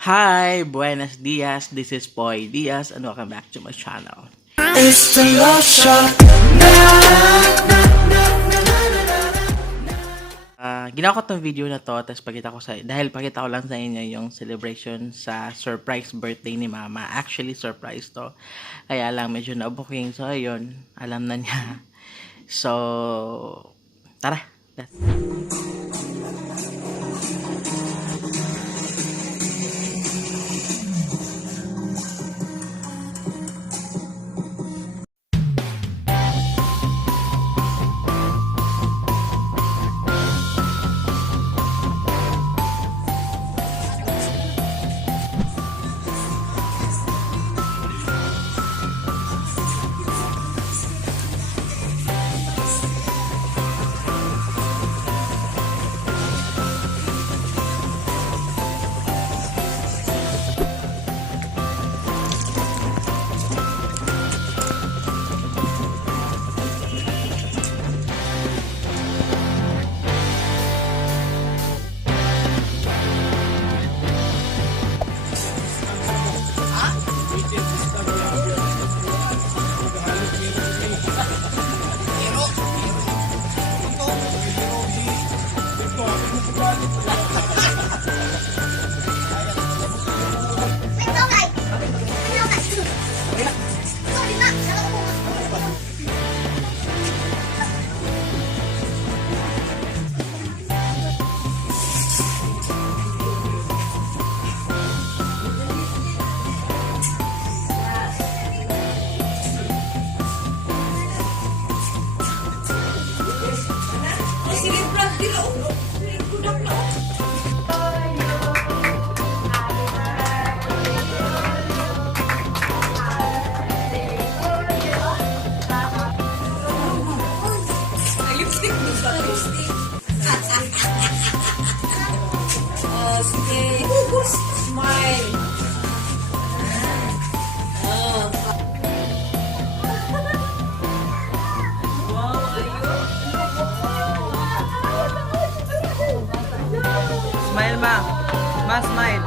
Hi, buenos dias. This is Boy Diaz and welcome back to my channel. It's the love shot. Ginawa ko tong video na to tapos pakita ko lang sa inyo yung celebration sa surprise birthday ni Mama. Actually, surprise to. Kaya lang medyo na-booking. So, ayun. Alam na niya. So, tara. Let's sige. Smile. Smile, ma. Ma, smile.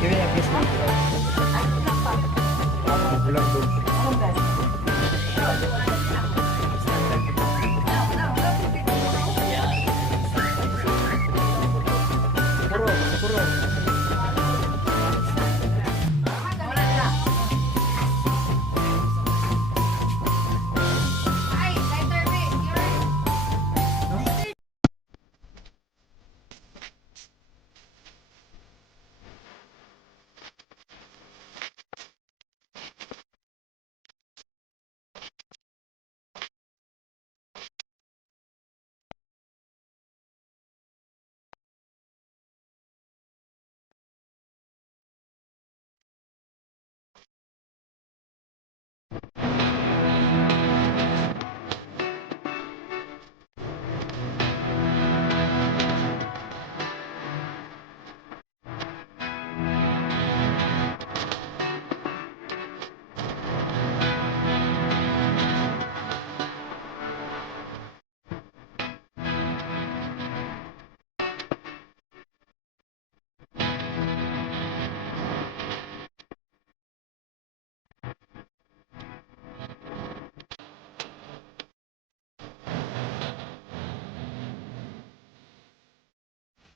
Give me a kiss, ma'am. Bulag doon.